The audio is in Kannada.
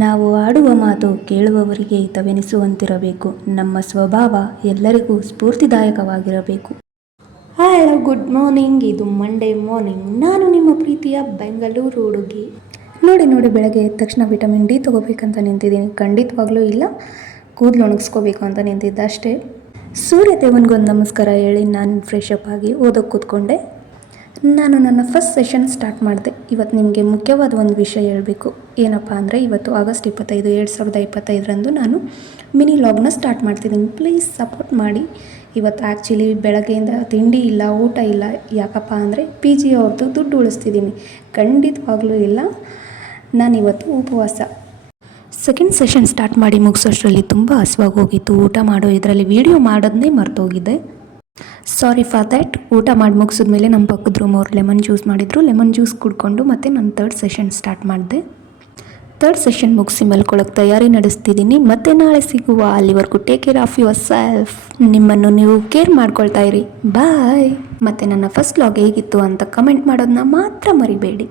ನಾವು ಆಡುವ ಮಾತು ಕೇಳುವವರಿಗೆ ಹಿತವೆನಿಸುವಂತಿರಬೇಕು. ನಮ್ಮ ಸ್ವಭಾವ ಎಲ್ಲರಿಗೂ ಸ್ಫೂರ್ತಿದಾಯಕವಾಗಿರಬೇಕು. Hello, good morning. ಇದು ಮಂಡೇ ಮಾರ್ನಿಂಗ್. ನಾನು ನಿಮ್ಮ ಪ್ರೀತಿಯ ಬೆಂಗಳೂರು ಹುಡುಗಿ. ನೋಡಿ ಬೆಳಗ್ಗೆ ಎದ್ದ ತಕ್ಷಣ ವಿಟಮಿನ್ ಡಿ ತೊಗೋಬೇಕಂತ ನಿಂತಿದ್ದೀನಿ. ಖಂಡಿತವಾಗ್ಲೂ ಇಲ್ಲ, ಕೂದಲು ಒಣಗಿಸ್ಕೋಬೇಕು ಅಂತ ನಿಂತಿದ್ದೆ ಅಷ್ಟೇ. ಸೂರ್ಯ ದೇವನಿಗೊಂದು ನಮಸ್ಕಾರ ಹೇಳಿ ನಾನು ಫ್ರೆಶ್ ಅಪ್ ಆಗಿ ಓದೋಕ್ಕೆ ಕೂತ್ಕೊಂಡೆ. ನಾನು ನನ್ನ ಫಸ್ಟ್ ಸೆಷನ್ ಸ್ಟಾರ್ಟ್ ಮಾಡಿದೆ. ಇವತ್ತು ನಿಮಗೆ ಮುಖ್ಯವಾದ ಒಂದು ವಿಷಯ ಹೇಳಬೇಕು. ಏನಪ್ಪ ಅಂದರೆ, ಇವತ್ತು ಆಗಸ್ಟ್ 25, 2025ರಂದು ನಾನು ಮಿನಿ ಲಾಗ್ನ ಸ್ಟಾರ್ಟ್ ಮಾಡ್ತಿದ್ದೀನಿ. ಪ್ಲೀಸ್ ಸಪೋರ್ಟ್ ಮಾಡಿ. ಇವತ್ತು ಆ್ಯಕ್ಚುಲಿ ಬೆಳಗ್ಗೆಯಿಂದ ತಿಂಡಿ ಇಲ್ಲ, ಊಟ ಇಲ್ಲ. ಯಾಕಪ್ಪ ಅಂದರೆ PG ಅವ್ರದ್ದು ದುಡ್ಡು ಉಳಿಸ್ತಿದ್ದೀನಿ. ಖಂಡಿತವಾಗ್ಲೂ ಇಲ್ಲ, ನಾನಿವತ್ತು ಉಪವಾಸ. ಸೆಕೆಂಡ್ ಸೆಷನ್ ಸ್ಟಾರ್ಟ್ ಮಾಡಿ ಮುಗಿಸೋಷ್ಟರಲ್ಲಿ ತುಂಬ ಹಸುವಾಗಿ ಹೋಗಿತ್ತು. ಊಟ ಮಾಡೋ ಇದರಲ್ಲಿ ವೀಡಿಯೋ ಮಾಡೋದನ್ನೇ ಮರ್ತೋಗಿದ್ದೆ. Sorry for that. ಊಟ ಮಾಡಿ ಮುಗಿಸಿದ್ಮೇಲೆ ನಮ್ಮ ಪಕ್ಕದ ರೂಮ್ ಅವ್ರು ಲೆಮನ್ ಜ್ಯೂಸ್ ಮಾಡಿದರು. ಲೆಮನ್ ಜ್ಯೂಸ್ ಕುಡ್ಕೊಂಡು ಮತ್ತೆ ನಾನು ಥರ್ಡ್ ಸೆಷನ್ ಸ್ಟಾರ್ಟ್ ಮಾಡಿದೆ. ಥರ್ಡ್ ಸೆಷನ್ ಮುಗಿಸಿ ಮಲ್ಕೊಳ್ಳೋಕ್ಕೆ ತಯಾರಿ ನಡೆಸ್ತಿದ್ದೀನಿ. ಮತ್ತೆ ನಾಳೆ ಸಿಗುವ. ಅಲ್ಲಿವರೆಗೂ take care of yourself. ನಿಮ್ಮನ್ನು ನೀವು ಕೇರ್ ಮಾಡ್ಕೊಳ್ತಾ ಇರಿ. ಬಾಯ್. ಮತ್ತು ನನ್ನ ಫಸ್ಟ್ ಲಾಗ್ ಹೇಗಿತ್ತು ಅಂತ ಕಮೆಂಟ್ ಮಾಡೋದನ್ನ ಮಾತ್ರ ಮರಿಬೇಡಿ.